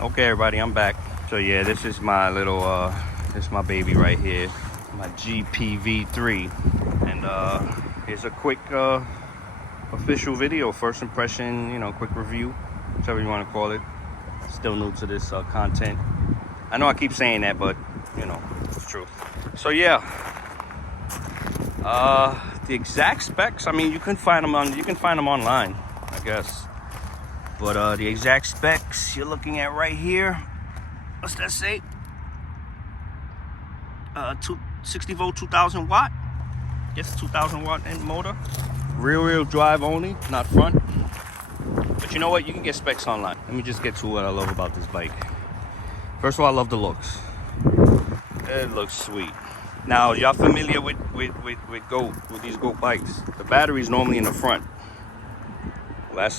Okay, everybody, I'm back. So yeah, this is my little this is my baby right here, my GPV3, and here's a quick official video, first impression, you know, quick review, whichever you want to call it. Still new to this content. I know I keep saying that, but you know, it's true. So yeah, the exact specs, I mean, you can find them online, I guess. But the exact specs you're looking at right here, what's that say? 260 volt, 2000 watt. Yes, 2000 watt end motor. Rear drive only, not front. But you know what? You can get specs online. Let me just get to what I love about this bike. First of all, I love the looks. It looks sweet. Now, y'all familiar with these GOAT bikes? The battery's normally in the front.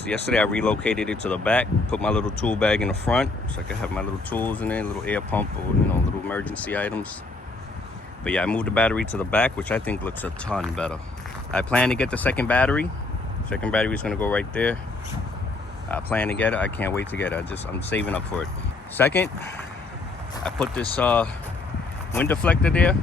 Yesterday I relocated it to the back, put my little tool bag in the front so I could have my little tools in there, little air pump or, you know, little emergency items. But yeah, I moved the battery to the back, which I think looks a ton better. I plan to get the second battery. Second battery is gonna go right there. I plan to get it. I can't wait to get it. I'm saving up for it. Second, I put this wind deflector there.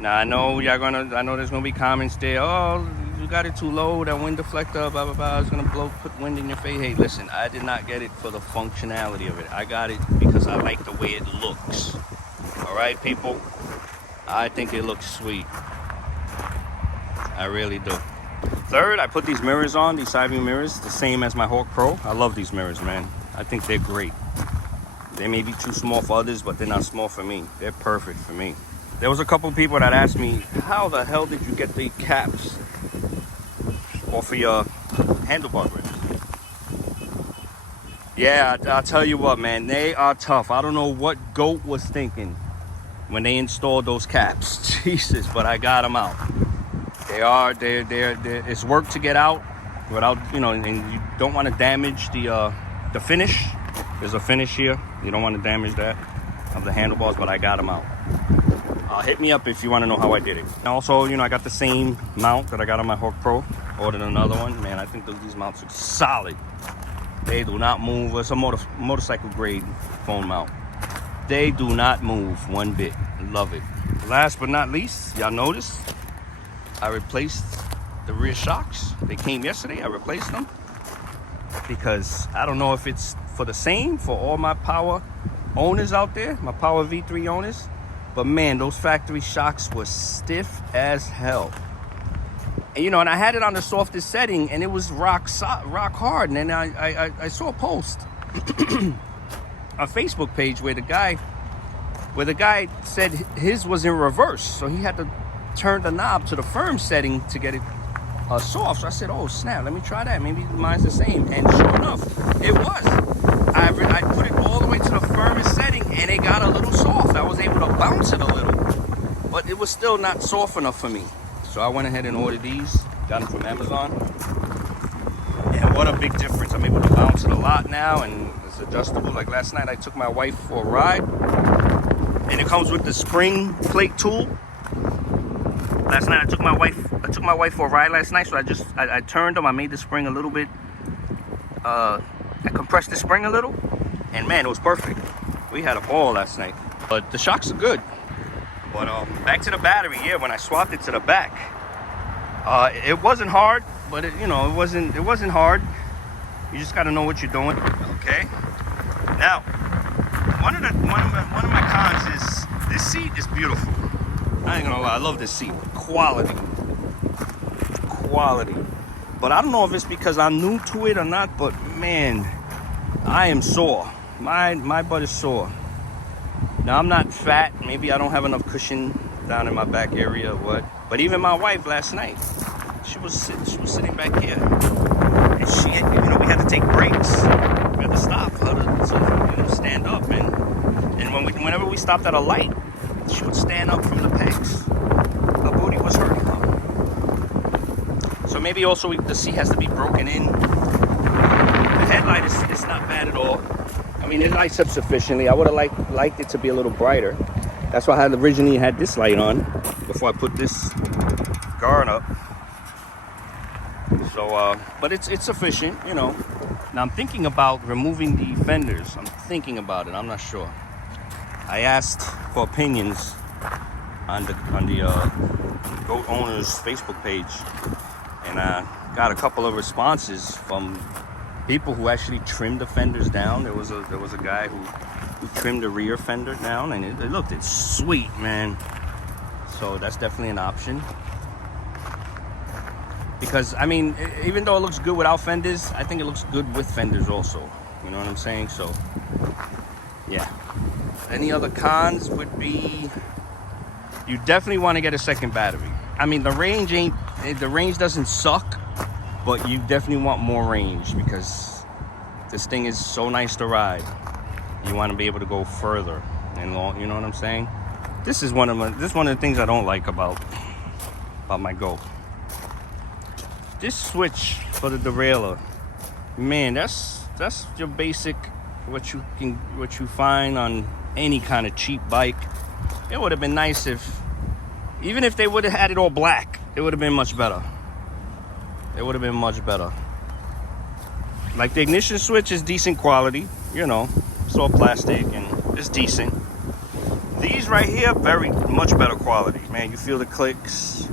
Now I know there's gonna be comments there. Oh, you got it too low, that wind deflector, blah blah blah, it's gonna put wind in your face. Hey, listen, I did not get it for the functionality of it. I got it because I like the way it looks. All right, people, I think it looks sweet. I really do. Third, I put these mirrors on, these side view mirrors, the same as my Hawk Pro. I love these mirrors, man. I think they're great. They may be too small for others, but they're not small for me. They're perfect for me. There was a couple of people that asked me, how the hell did you get the caps off of your handlebar grips? Yeah, I'll tell you what, man, they are tough. I don't know what GOAT was thinking when they installed those caps. Jesus, but I got them out. It's work to get out without, you know, and you don't want to damage the finish. There's a finish here. You don't want to damage that of the handlebars, but I got them out. Hit me up if you want to know how I did it. And also, you know, I got the same mount that I got on my Hawk Pro. Ordered another one. Man, I think these mounts are solid. They do not move. It's a motorcycle grade phone mount. They do not move one bit. Love it. Last but not least, y'all notice I replaced the rear shocks. They came yesterday. I replaced them because I don't know if it's for the same for all my Power owners out there, my Power V3 owners. But man, those factory shocks were stiff as hell. And you know, and I had it on the softest setting and it was rock hard. And then I saw a post, a Facebook page where the guy said his was in reverse. So he had to turn the knob to the firm setting to get it soft. So I said, oh snap, let me try that. Maybe mine's the same. And sure enough, it was. I put it all the way to the firmest setting and it got a little soft. I was able to bounce it a little, but it was still not soft enough for me. So I went ahead and ordered these, got them from Amazon. And what a big difference. I'm able to bounce it a lot now and it's adjustable. Like last night I took my wife for a ride and it comes with the spring plate tool. Last night I took my wife for a ride last night, so I turned them, I made the spring a little bit, I compressed the spring a little, and man, it was perfect. We had a ball last night. But the shocks are good. But back to the battery, yeah, when I swapped it to the back, it wasn't hard, but it wasn't hard. You just gotta know what you're doing. Okay. Now, one of my cons is this seat is beautiful. I ain't gonna lie, I love this seat. Quality. But I don't know if it's because I'm new to it or not, but man, I am sore. My butt is sore. Now I'm not fat, maybe I don't have enough cushion down in my back area or what. But even my wife last night, she was sitting back here. And she, you know, we had to take breaks. We had to stop for her to, you know, stand up. And whenever we stopped at a light, she would stand up from the pegs. Her booty was hurting her. So maybe also the seat has to be broken in. The headlight is not bad at all. I mean, it lights up sufficiently. I would have liked it to be a little brighter. That's why I had originally had this light on before I put this guard up. So, but it's sufficient, you know. Now I'm thinking about removing the fenders. I'm thinking about it. I'm not sure. I asked for opinions on the goat owners Facebook page, and I got a couple of responses from people who actually trimmed the fenders down. There was a guy who trimmed the rear fender down, and it looked, it's sweet, man. So that's definitely an option. Because I mean, even though it looks good without fenders, I think it looks good with fenders also. You know what I'm saying? So yeah. Any other cons would be, you definitely want to get a second battery. I mean, the range doesn't suck, but you definitely want more range because this thing is so nice to ride. You want to be able to go further and long. You know what I'm saying? This is one of the things I don't like about my Goat. This switch for the derailleur, man, that's your basic what you find on any kind of cheap bike. It would have been nice if, even if they would have had it all black, it would have been much better. It would have been much better. Like the ignition switch is decent quality, you know, it's all plastic and it's decent. These right here, very much better quality, man. You feel the clicks.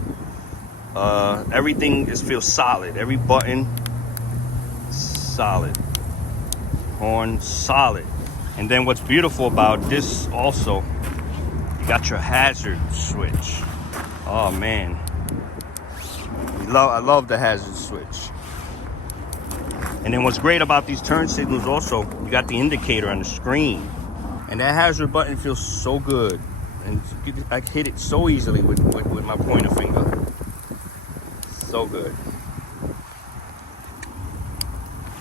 Everything feels solid. Every button, solid. Horn, solid. And then what's beautiful about this also, you got your hazard switch. Oh man, I love the hazard switch. And then what's great about these turn signals also, you got the indicator on the screen. And that hazard button feels so good. And I hit it so easily with my pointer finger. So good.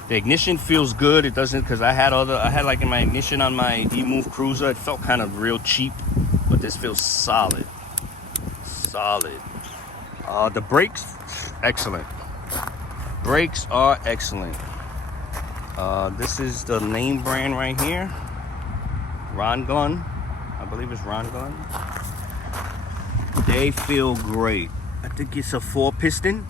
The ignition feels good. It doesn't, because I had like in my ignition on my eMove Cruiser, it felt kind of real cheap, but this feels solid. Solid. The brakes, excellent. Brakes are excellent. This is the name brand right here. Ron Gun. I believe it's Ron Gun. They feel great. I think it's a 4-piston.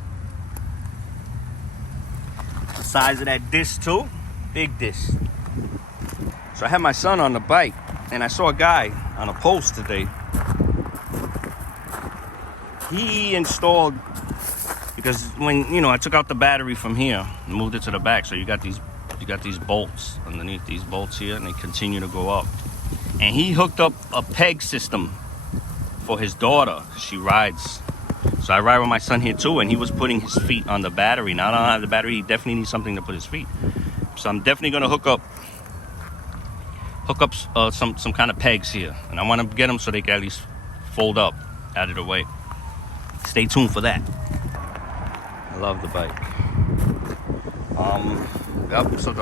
The size of that disc too, big disc. So I had my son on the bike, and I saw a guy on a post today. He installed, because when, you know, I took out the battery from here and moved it to the back, so you got these bolts underneath these bolts here, and they continue to go up. And he hooked up a peg system for his daughter. She rides. So I ride with my son here too, and he was putting his feet on the battery. Now I don't have the battery, he definitely needs something to put his feet. So I'm definitely gonna hook up some kind of pegs here. And I wanna get them so they can at least fold up out of the way. Stay tuned for that. I love the bike. Yep, so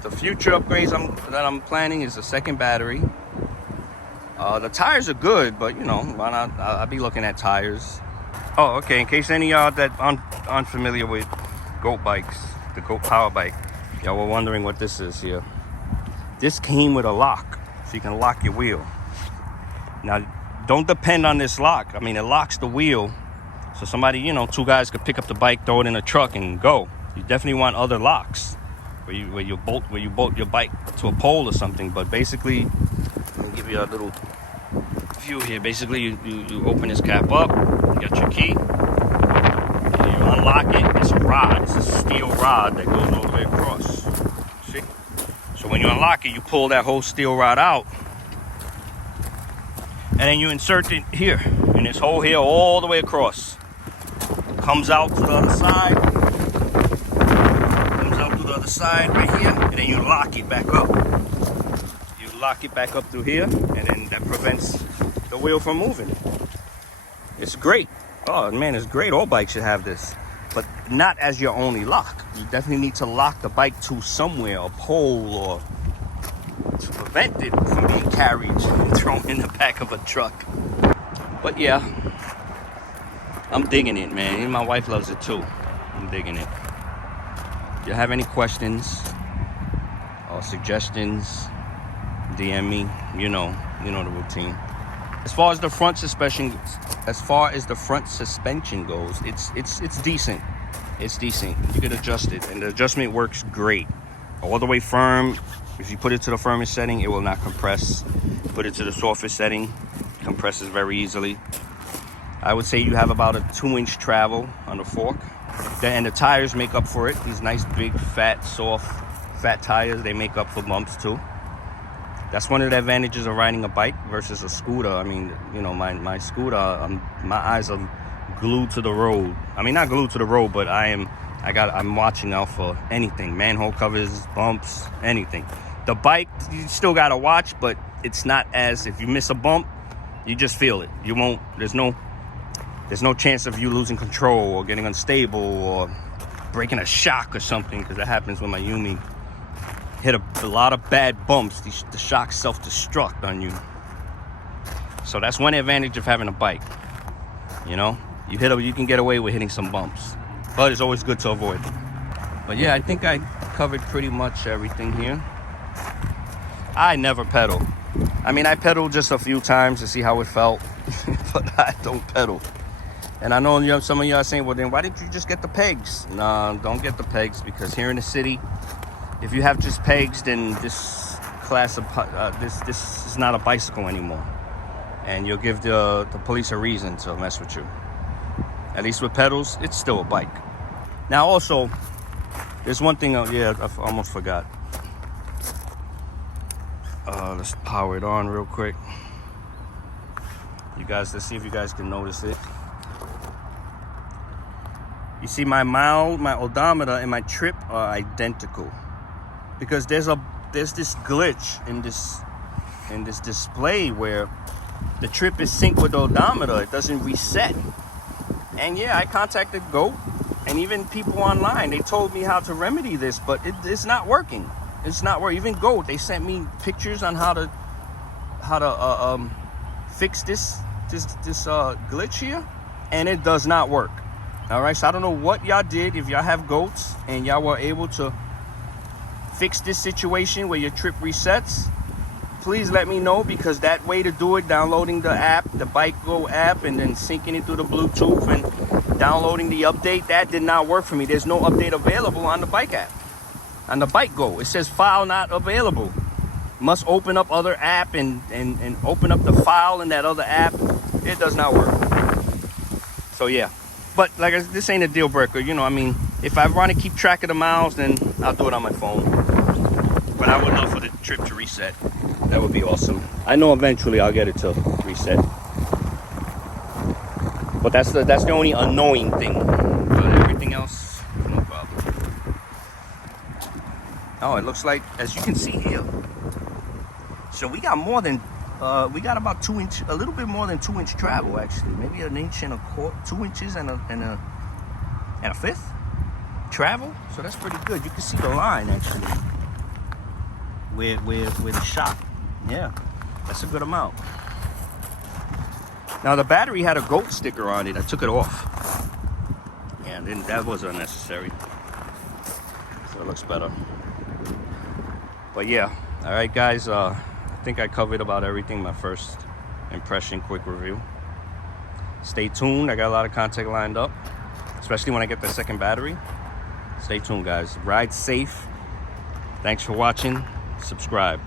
the future upgrades that I'm planning is a second battery. The tires are good, but you know, why not? I'll be looking at tires. Oh, okay, in case any of y'all that aren't unfamiliar with Goat bikes, the Goat Power Bike, y'all were wondering what this is here. This came with a lock, so you can lock your wheel. Now, don't depend on this lock. I mean, it locks the wheel, so somebody, you know, two guys could pick up the bike, throw it in a truck, and go. You definitely want other locks where you bolt your bike to a pole or something. But basically, let me give you a little view here. Basically, you open this cap up, you got your key, and you unlock it. It's a rod, it's a steel rod that goes all the way across. See? So when you unlock it, you pull that whole steel rod out, and then you insert it here in this hole here all the way across. It comes out to the other side. Comes out to the other side right here, and then you lock it back up. You lock it back up through here, and then that prevents the wheel from moving. It's great. Oh man, it's great. All bikes should have this, but not as your only lock. You definitely need to lock the bike to somewhere, a pole, or to prevent it from being carried and thrown in the back of a truck. But yeah, I'm digging it, man. And my wife loves it too. I'm digging it. If you have any questions or suggestions, DM me. You know the routine. As far as the front suspension goes, it's decent. It's decent. You can adjust it, and the adjustment works great. all the way firm. If you put it to the firmest setting, it will not compress. Put it to the softest setting, compresses very easily. I would say you have about a 2-inch travel on the fork. And the tires make up for it. These nice, big, fat, soft, fat tires, they make up for bumps too. That's one of the advantages of riding a bike versus a scooter. I mean, you know, my scooter, my eyes are glued to the road. I mean, not glued to the road, but I'm watching out for anything. Manhole covers, bumps, anything. The bike, you still gotta watch, but it's not as, if you miss a bump, you just feel it. You won't, there's no chance of you losing control or getting unstable or breaking a shock or something, because that happens when my Yumi hit a lot of bad bumps. The shocks self-destruct on you. So that's one advantage of having a bike. You know, you can get away with hitting some bumps, but it's always good to avoid them. But yeah, I think I covered pretty much everything here. I never pedal. I mean, I pedaled just a few times to see how it felt, but I don't pedal. And I know some of you are saying, well, then why didn't you just get the pegs? No, don't get the pegs, because here in the city, if you have just pegs, then this class of this is not a bicycle anymore, and you'll give the police a reason to mess with you. At least with pedals, it's still a bike. Now, also, there's one thing. Yeah, I almost forgot. Let's power it on real quick. You guys, let's see if you guys can notice it. You see, my odometer and my trip are identical, because there's this glitch in this display where the trip is synced with the odometer. It doesn't reset. And yeah, I contacted GOAT, and even people online, they told me how to remedy this, but it's not working. It's not working. Even GOAT, they sent me pictures on how to fix this glitch here, and it does not work. All right, so I don't know what y'all did. If y'all have GOATs and y'all were able to fix this situation where your trip resets, please let me know, because that way to do it, downloading the app, the BikeGo app, and then syncing it through the Bluetooth and downloading the update, that did not work for me. There's no update available on the bike app. On the BikeGo, it says file not available. Must open up other app and open up the file in that other app. It does not work. So yeah, but like, this ain't a deal breaker. You know, I mean, if I want to keep track of the miles, then I'll do it on my phone. But I would love for the trip to reset. That would be awesome. I know eventually I'll get it to reset. But that's the only annoying thing. But everything else, no problem. Oh, it looks like, as you can see here, so we got more than we got about 2 inch, a little bit more than 2 inch travel, actually. Maybe 1 inch and a quarter, 2 inches and a fifth travel. So that's pretty good. You can see the line actually, where the shot. Yeah, that's a good amount. Now the battery had a GOAT sticker on it. I took it off. Yeah, then that was unnecessary. So it looks better. But yeah, all right, guys. I think I covered about everything. My first impression, quick review. Stay tuned. I got a lot of content lined up, especially when I get the second battery. Stay tuned, guys. Ride safe. Thanks for watching. Subscribe.